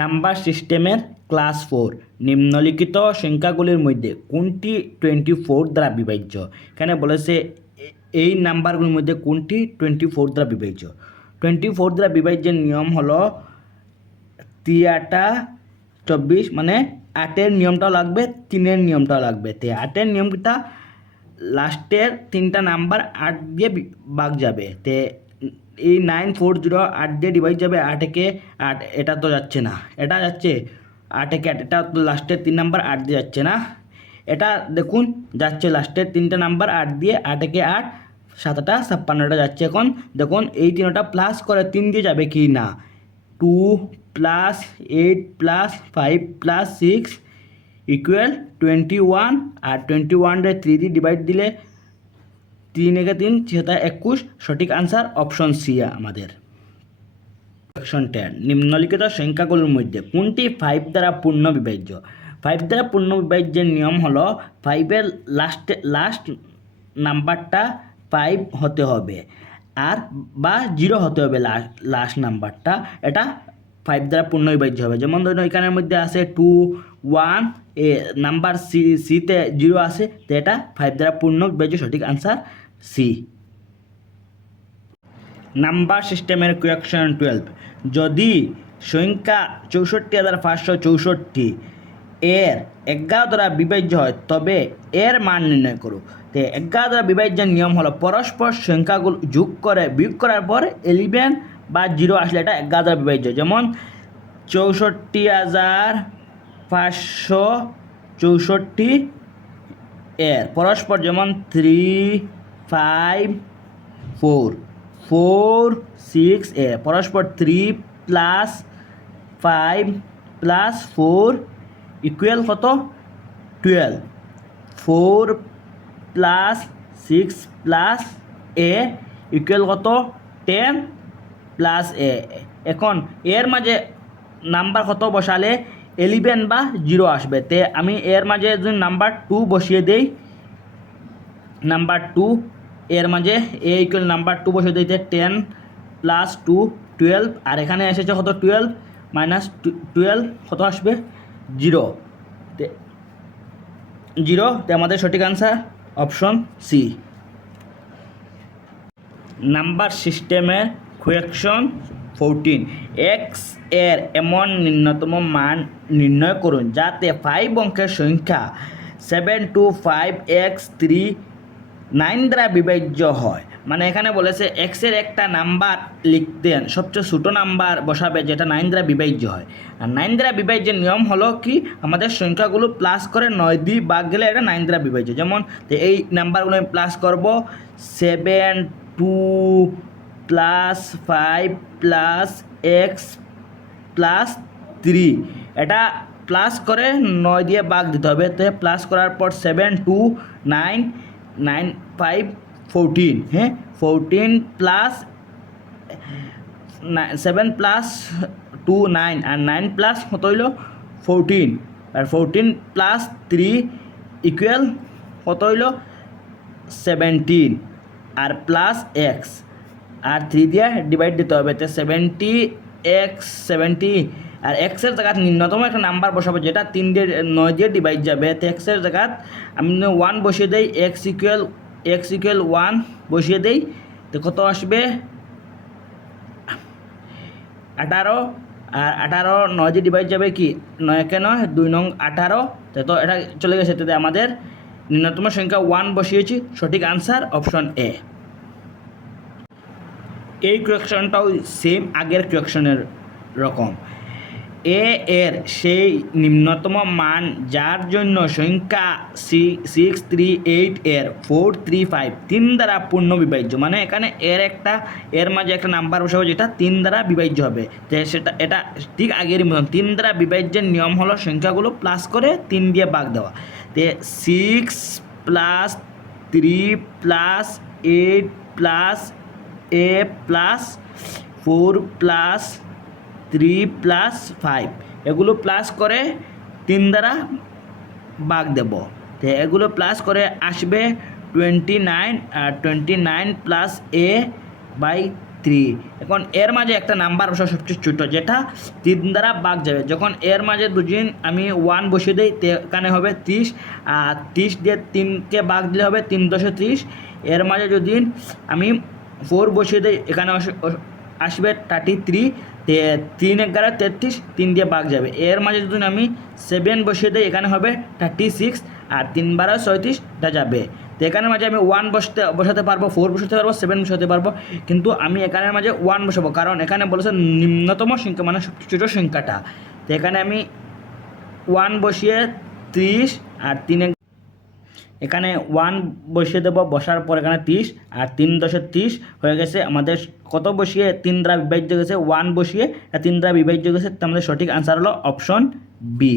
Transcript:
Number সিস্টেমের class 4 নিম্নলিখিত সংখ্যাগুলির মধ্যে কোনটি 24 দ্বারা বিভাজ্য। এখানে বলেছে এই নাম্বারগুলির মধ্যে কোনটি 24 দ্বারা বিভাজ্য। 24 দ্বারা বিভাজ্যের নিয়ম হলো 3 8 24, মানে 8-এর নিয়মটাও লাগবে, 3-এর নিয়মটাও লাগবে। তে 8-এর নিয়মটা লাস্টের 3টা নাম্বার 8 দিয়ে ভাগ যাবে। তে এই 940 8 দিয়ে ডিভাইড যাবে, 8 একে 8, এটা তো যাচ্ছে না, এটা যাচ্ছে 8 একে 8, এটা তো লাস্টের 3 নাম্বার 8 দিয়ে যাচ্ছে না, এটা দেখুন যাচ্ছে লাস্টের 3টা নাম্বার 8 দিয়ে, 8 একে 8, 7টা 56টা যাচ্ছে। এখন দেখুন এই 3টা প্লাস করে 3 দিয়ে যাবে কি না, 2 + 8 + 5 + 6 ইকুয়াল 21, আর 21 3 দিয়ে ডিভাইড দিলে 3 একে 3 সেটা 21, সঠিক আনসার অপশন সি আমাদের। কোয়েশ্চন 10, নিম্নলিখিত সংখ্যাগুলোর মধ্যে কোনটি 5 দ্বারা পূর্ণ বিভাজ্য। 5 দ্বারা পূর্ণ বিভাজ্যের নিয়ম হলো 5-এর লাস্ট নাম্বারটা 5 হতে হবে, আর বা 0 হতে হবে লাস্ট নাম্বারটা, এটা 5 দ্বারা পূর্ণ বিভাজ্য হবে। যেমন ধরুন এখানের মধ্যে আছে 2 1, নাম্বার সিতে 0 আছে, তো এটা 5 দ্বারা পূর্ণ বিভাজ্য, সঠিক আনসার সি। নাম্বার সিস্টেমের কোয়েশ্চন 12, যদি সংখ্যা 64,564 এর 11 দ্বারা বিভাজ্য হয় তবে এর মান নির্ণয় করো। তো 11 দ্বারা বিভাজ্যের নিয়ম হলো পরস্পর সংখ্যাগুলো যোগ করে বিয়োগ করার পর 11 বা 0 আসলে এটা 11 দ্বারা বিভাজ্য। যেমন 64,564 এর পরস্পর যেমন 3 5 4 4 6 এর পরস্পর 3 + 5 + 4 ইকুয়াল কত 12, 4 + 6 + a ইকুয়াল কত 10 + a। এখন এর মাঝে নাম্বার কত বসালে 11 বা 0 আসবে। তে আমি এর মাঝে যদি নাম্বার 2 বসিয়ে দেই, নাম্বার 2 এর মাঝে এ ইকুয়াল নাম্বার 2 বসিয়ে দিতে 10 + 2 12, আর এখানে এসেছে কত 12 - 12 কত আসবে 0, 0, তো আমাদের সঠিক আনসার অপশন সি। নাম্বার সিস্টেমের কোয়েশ্চন 14, এক্স এর এমন নিম্নতম মান নির্ণয় করুন যাতে 5 অঙ্কের সংখ্যা 725x39 দ্বারা বিভাজ্য হয়। মানে এখানে বলেছে এক্সের একটা নাম্বার লিখতেন, সবচেয়ে ছোটো নাম্বার বসাবে যেটা 9 দ্বারা বিভাজ্য হয়। আর 9 দ্বারা বিভাজ্যের নিয়ম হলো কি, আমাদের সংখ্যাগুলো প্লাস করে 9 দিয়ে ভাগ গেলে এটা 9 দ্বারা বিভাজ্য। যেমন এই নাম্বারগুলো আমি প্লাস করব, 7 2 + 5 + x + 3, এটা প্লাস করে 9 দিয়ে ভাগ দিতে হবে। তো প্লাস করার পর 7 2 9 9 5 14, হ্যাঁ 14 + 7 + 2 9, আর 9 প্লাস কত হইল 14, আর 14 + 3 ইকুয়াল কত হইল 17, আর প্লাস x, আর 3 দিয়ে ডিভাইড দিতে হবে। তো 70x 70, আর এক্সের জায়গায় নিম্নতম একটা নাম্বার বসাবো যেটা 3 দিয়ে 9 দিয়ে ডিভাইড যাবে। তো এক্সের জায়গায় আমি 1 বসিয়ে দিই, x ইকুয়াল 1 বসিয়ে দিই, তো কত আসবে 18, আর 18 9 দিয়ে ডিভাইড যাবে কি 9 কে 9 2 নং 18, তো এটা চলে গেছে। তো আমাদের নিম্নতম সংখ্যা 1 বসিয়েছি, সঠিক আনসার অপশন এ। এই কোয়েশ্চনটাও সেম আগের কোয়েশ্চনের রকম। এ এর সেই নিম্নতম মান যার জন্য সংখ্যা 638 এর 435 3 দ্বারা পূর্ণ বিভাজ্য। মানে এখানে এর মাঝে একটা নাম্বার বসাবো যেটা 3 দ্বারা বিভাজ্য হবে। তো সেটা এটা ঠিক আগেরই মতন 3 দ্বারা বিভাজ্যের নিয়ম হলো সংখ্যাগুলো প্লাস করে 3 দিয়ে ভাগ দেওয়া। তো 6 + 3 + 8 + a + 4 + 3 + 5 এগুলো প্লাস করে 3 দ্বারা ভাগ দেব। তো এগুলো প্লাস করে আসবে 29, আর 29 + a/3 3। এখন এর মাঝে একটা নাম্বার বসা সবচেয়ে ছোটো, যেটা 3 দ্বারা ভাগ যাবে। যখন এর মাঝে দুদিন আমি 1 বসিয়ে দিই, এখানে হবে 30, আর 30 দিয়ে 3কে ভাগ দিলে হবে 3 × 30। এর মাঝে যদি আমি 4 বসিয়ে দিই, এখানে আসবে 33, 3 × 11 33, 3 দিয়ে ভাগ যাবে। এর মাঝে যদি আমি 7 বসিয়ে দিই, এখানে হবে 36, আর 3 × 12 36টা যাবে। তো এখানের মাঝে আমি 1 বসাতে পারবো, 4 বসাতে পারবো, 7 বসাতে পারবো, কিন্তু আমি এখানের মাঝে 1 বসাবো, কারণ এখানে বলেছে নিম্নতম সংখ্যা মানে সবচেয়ে ছোটো সংখ্যাটা। তো এখানে আমি 1 বসিয়ে 30, আর 3 এখানে 1 বসিয়ে দেবো, বসার পর এখানে 30, আর 3 × 10 30 হয়ে গেছে। আমাদের কত বসিয়ে 3 দ্বারা বিভাজ্য গেছে? 1 বসিয়ে 3 দ্বারা বিভাজ্য গেছে। তো আমাদের সঠিক আনসার হলো অপশন বি।